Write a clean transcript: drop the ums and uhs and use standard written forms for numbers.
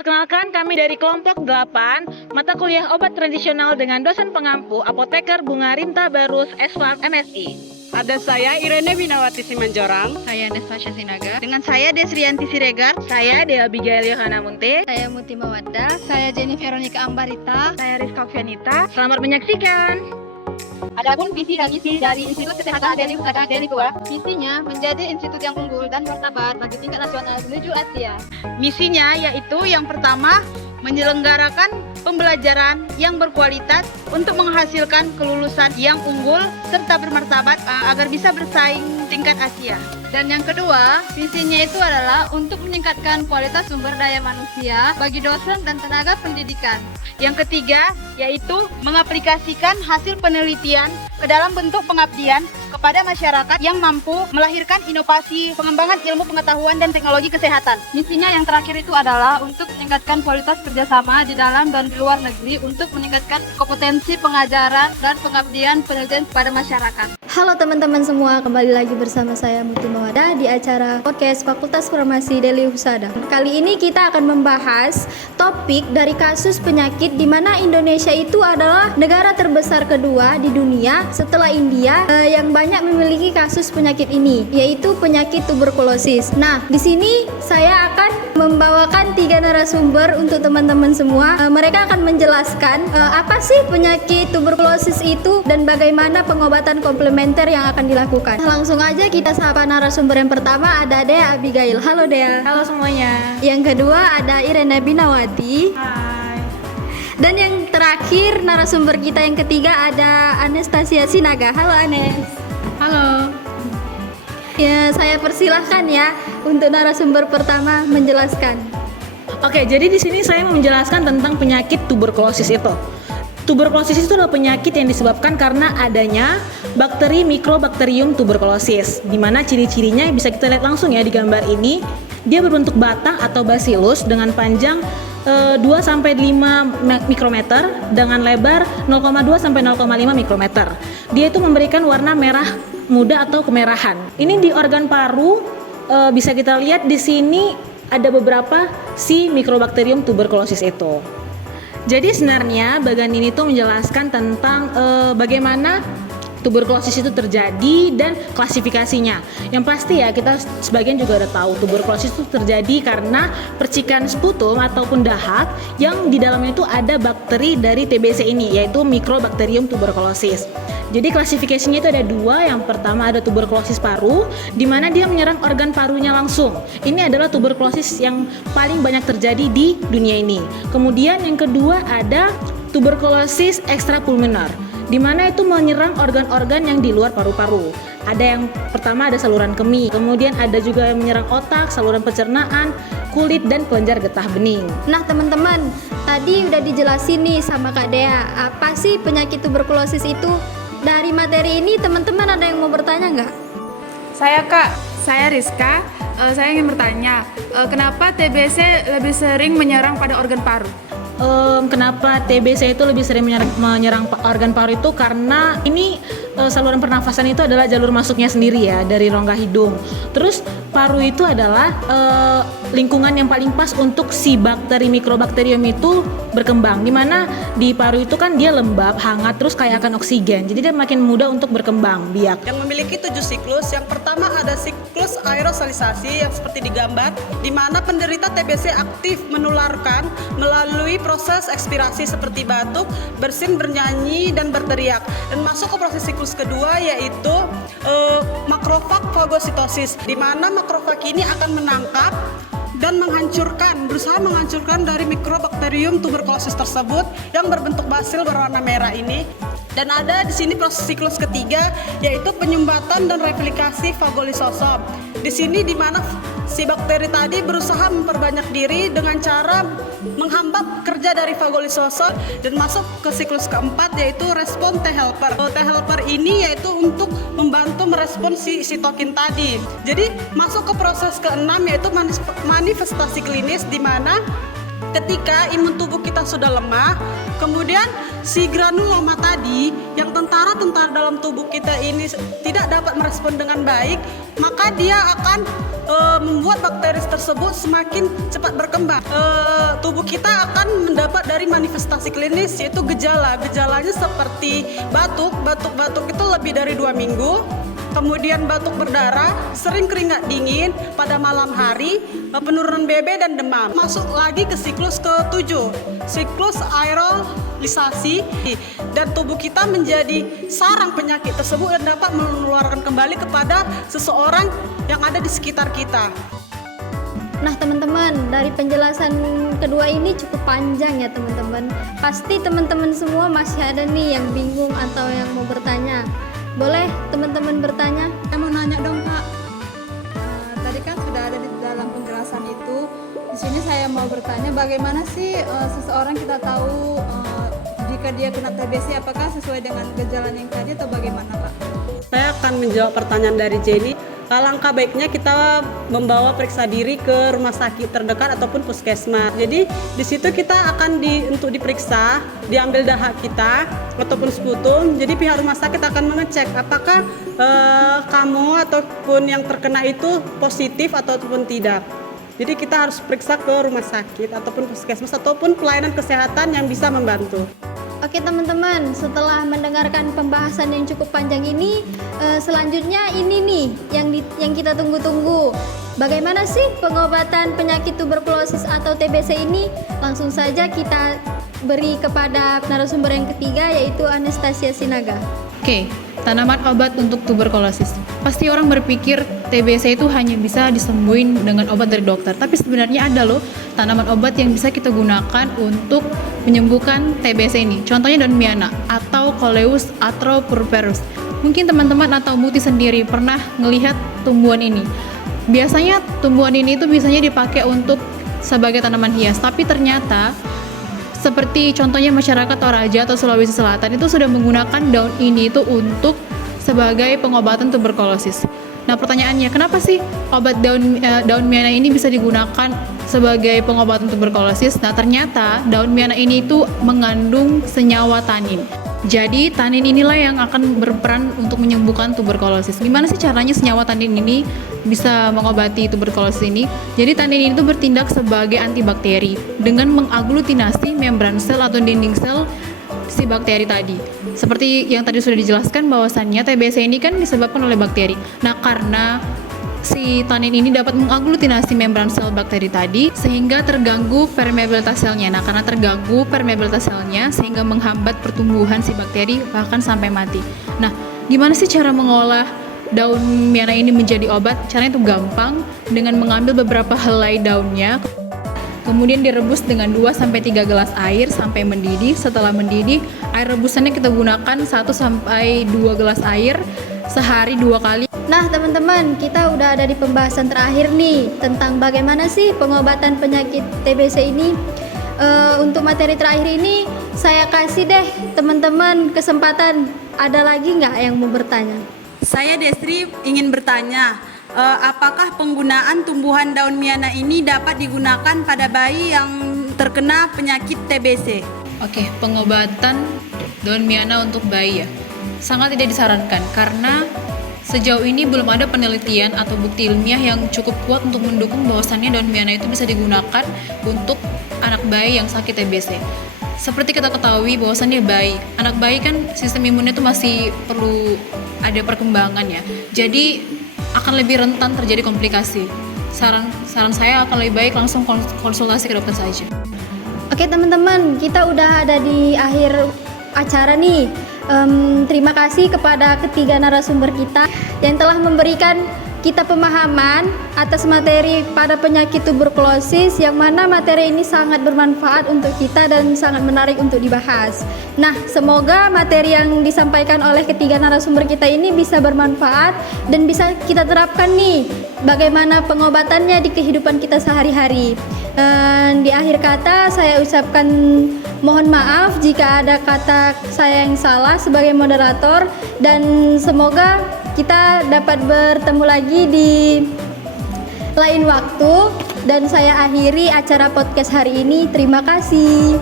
Perkenalkan, kami dari kelompok 8 mata kuliah obat tradisional dengan dosen pengampu apoteker Bunga Rinta Barus S.Farm MSI. Ada saya Irene Winawati Simanjorang. Saya Nestasya Sinaga. Dengan saya Desrianti Siregar. Saya Dea Abigail Yohana Munte. Saya Muti Mawadda. Saya Jenny Veronica Ambarita. Saya Rizka Fianita. Selamat menyaksikan. Adapun visi dan misi dari Institut Kesehatan Deli Husada Deli Tua, misinya menjadi institut yang unggul dan martabat bagi tingkat nasional menuju Asia. Misinya yaitu yang pertama, menyelenggarakan pembelajaran yang berkualitas untuk menghasilkan kelulusan yang unggul serta bermartabat agar bisa bersaing tingkat Asia. Dan yang kedua, visinya itu adalah untuk meningkatkan kualitas sumber daya manusia bagi dosen dan tenaga pendidikan. Yang ketiga, yaitu mengaplikasikan hasil penelitian ke dalam bentuk pengabdian kepada masyarakat yang mampu melahirkan inovasi pengembangan ilmu pengetahuan dan teknologi kesehatan. Misinya yang terakhir itu adalah untuk meningkatkan kualitas kerjasama di dalam dan di luar negeri untuk meningkatkan kompetensi pengajaran dan pengabdian penelitian kepada masyarakat. Halo teman-teman semua, kembali lagi bersama saya Muti Mawadda di acara podcast Fakultas Farmasi Deli Husada. Kali ini kita akan membahas topik dari kasus penyakit di mana Indonesia itu adalah negara terbesar kedua di dunia setelah India yang banyak memiliki kasus penyakit ini, yaitu penyakit tuberkulosis. Nah, di sini saya akan membawakan 3 narasumber untuk teman-teman semua. Mereka akan menjelaskan apa sih penyakit tuberkulosis itu dan bagaimana pengobatan komplementer yang akan dilakukan. Langsung aja kita sapa narasumber yang pertama, ada Dea Abigail. Halo Dea. Halo semuanya. Yang kedua ada Irene Winawati. Hai. Dan yang terakhir narasumber kita yang ketiga ada Nestasya Sinaga. Halo Anes. Halo. Ya, saya persilahkan ya untuk narasumber pertama menjelaskan. Oke, jadi di sini saya mau menjelaskan tentang penyakit tuberkulosis itu. Tuberkulosis itu adalah penyakit yang disebabkan karena adanya bakteri Mycobacterium tuberculosis, di mana ciri-cirinya bisa kita lihat langsung ya di gambar ini. Dia berbentuk batang atau bacillus dengan panjang 2-5 mikrometer dengan lebar 0,2-0,5 mikrometer. Dia itu memberikan warna merah muda atau kemerahan. Ini di organ paru bisa kita lihat di sini ada beberapa si Mycobacterium tuberculosis itu. Jadi sebenarnya bagian ini tuh menjelaskan tentang bagaimana tuberkulosis itu terjadi dan klasifikasinya. Yang pasti ya kita sebagian juga udah tahu tuberkulosis itu terjadi karena percikan sputum ataupun dahak yang di dalamnya itu ada bakteri dari TBC ini, yaitu Mycobacterium tuberculosis. Jadi klasifikasinya itu ada 2. Yang pertama ada tuberkulosis paru, di mana dia menyerang organ parunya langsung. Ini adalah tuberkulosis yang paling banyak terjadi di dunia ini. Kemudian yang kedua ada tuberkulosis ekstrapulmoner, di mana itu menyerang organ-organ yang di luar paru-paru. Ada yang pertama ada saluran kemih, kemudian ada juga yang menyerang otak, saluran pencernaan, kulit, dan kelenjar getah bening. Nah teman-teman, tadi udah dijelasin nih sama Kak Dea, apa sih penyakit tuberkulosis itu? Dari materi ini teman-teman ada yang mau bertanya nggak? Saya Kak, saya Rizka. Saya ingin bertanya, kenapa TBC lebih sering menyerang pada organ paru? Kenapa TBC itu lebih sering menyerang organ paru itu karena ini saluran pernafasan itu adalah jalur masuknya sendiri ya dari rongga hidung. Terus paru itu adalah lingkungan yang paling pas untuk si bakteri Mycobacterium itu berkembang. Dimana di paru itu kan dia lembab, hangat, terus kaya akan oksigen. Jadi dia makin mudah untuk berkembang biak. Yang memiliki 7 siklus. Yang pertama ada siklus aerosalisasi yang seperti digambar, di mana penderita TBC aktif menularkan melalui proses ekspirasi seperti batuk, bersin, bernyanyi, dan berteriak. Dan masuk ke proses siklus kedua yaitu makrofag fagositosis, di mana makrofag ini akan menangkap dan berusaha menghancurkan dari Mycobacterium tuberculosis tersebut yang berbentuk basil berwarna merah ini. Dan ada di sini proses siklus ketiga yaitu penyumbatan dan replikasi fagolisosom. Di sini di mana si bakteri tadi berusaha memperbanyak diri dengan cara menghambat kerja dari fagolisosom dan masuk ke siklus keempat yaitu respon T helper. T helper ini yaitu untuk membantu merespon si sitokin tadi. Jadi masuk ke proses keenam yaitu manifestasi klinis, di mana Ketika imun tubuh kita sudah lemah, kemudian si granuloma tadi yang tentara-tentara dalam tubuh kita ini tidak dapat merespon dengan baik, maka dia akan membuat bakteri tersebut semakin cepat berkembang. Tubuh kita akan mendapat dari manifestasi klinis, yaitu gejalanya seperti batuk itu lebih dari 2 minggu. Kemudian batuk berdarah, sering keringat dingin pada malam hari, penurunan BB dan demam. Masuk lagi ke siklus ke-7, siklus aerolisasi, dan tubuh kita menjadi sarang penyakit tersebut dan dapat menularkan kembali kepada seseorang yang ada di sekitar kita. Nah teman-teman, dari penjelasan kedua ini cukup panjang ya teman-teman. Pasti teman-teman semua masih ada nih yang bingung atau yang mau bertanya. Boleh teman-teman bertanya? Saya mau nanya dong Kak. Tadi kan sudah ada di dalam penjelasan itu. Di sini saya mau bertanya, bagaimana sih seseorang kita tahu jika dia kena TBC, apakah sesuai dengan gejala yang tadi atau bagaimana Kak? Saya akan menjawab pertanyaan dari Jenny. Alangkah baiknya kita membawa periksa diri ke rumah sakit terdekat ataupun puskesmas. Jadi di situ kita akan untuk diperiksa, diambil dahak kita ataupun sputum. Jadi pihak rumah sakit akan mengecek apakah kamu ataupun yang terkena itu positif ataupun tidak. Jadi kita harus periksa ke rumah sakit ataupun puskesmas ataupun pelayanan kesehatan yang bisa membantu. Oke teman-teman, setelah mendengarkan pembahasan yang cukup panjang ini, selanjutnya ini nih yang kita tunggu-tunggu. Bagaimana sih pengobatan penyakit tuberkulosis atau TBC ini? Langsung saja kita beri kepada narasumber yang ketiga, yaitu Anastasia Sinaga. Oke, tanaman obat untuk tuberkulosis. Pasti orang berpikir TBC itu hanya bisa disembuhin dengan obat dari dokter, tapi sebenarnya ada loh tanaman obat yang bisa kita gunakan untuk menyembuhkan TBC ini. Contohnya daun miana atau Coleus atropurpureus. Mungkin teman-teman atau Muti sendiri pernah melihat tumbuhan ini. Biasanya tumbuhan ini itu biasanya dipakai untuk sebagai tanaman hias, tapi ternyata seperti contohnya masyarakat Toraja atau Sulawesi Selatan itu sudah menggunakan daun ini itu untuk sebagai pengobatan tuberkulosis. Nah pertanyaannya, kenapa sih obat daun miana ini bisa digunakan sebagai pengobatan tuberkulosis? Nah ternyata daun miana ini itu mengandung senyawa tanin. Jadi tanin inilah yang akan berperan untuk menyembuhkan tuberkulosis. Gimana sih caranya senyawa tanin ini bisa mengobati tuberkulosis ini? Jadi tanin ini tuh bertindak sebagai antibakteri dengan mengaglutinasi membran sel atau dinding sel si bakteri tadi. Seperti yang tadi sudah dijelaskan bahwasannya TBC ini kan disebabkan oleh bakteri. Nah karena si tanin ini dapat mengaglutinasi membran sel bakteri tadi sehingga terganggu permeabilitas selnya. Nah karena terganggu permeabilitas selnya sehingga menghambat pertumbuhan si bakteri bahkan sampai mati. Nah gimana sih cara mengolah daun miana ini menjadi obat? Caranya itu gampang, dengan mengambil beberapa helai daunnya, kemudian direbus dengan 2-3 gelas air sampai mendidih. Setelah mendidih, air rebusannya kita gunakan 1-2 gelas air sehari 2 kali. Nah teman-teman, kita udah ada di pembahasan terakhir nih tentang bagaimana sih pengobatan penyakit TBC ini. Untuk materi terakhir ini saya kasih deh teman-teman kesempatan. Ada lagi nggak yang mau bertanya? Saya Desri ingin bertanya, apakah penggunaan tumbuhan daun miana ini dapat digunakan pada bayi yang terkena penyakit TBC? Oke, pengobatan daun miana untuk bayi ya, sangat tidak disarankan karena sejauh ini belum ada penelitian atau bukti ilmiah yang cukup kuat untuk mendukung bahwasannya daun miana itu bisa digunakan untuk anak bayi yang sakit TBC. Seperti kita ketahui bahwasannya anak bayi kan sistem imunnya itu masih perlu ada perkembangan ya. Jadi akan lebih rentan terjadi komplikasi. Saran saya akan lebih baik langsung konsultasi ke dokter saja. Oke teman-teman, kita udah ada di akhir acara nih. Terima kasih kepada ketiga narasumber kita yang telah memberikan kita pemahaman atas materi pada penyakit tuberkulosis, yang mana materi ini sangat bermanfaat untuk kita dan sangat menarik untuk dibahas. Nah, semoga materi yang disampaikan oleh ketiga narasumber kita ini bisa bermanfaat dan bisa kita terapkan nih bagaimana pengobatannya di kehidupan kita sehari-hari. Di akhir kata saya ucapkan mohon maaf jika ada kata saya yang salah sebagai moderator, dan semoga kita dapat bertemu lagi di lain waktu. dan saya akhiri acara podcast hari ini. Terima kasih.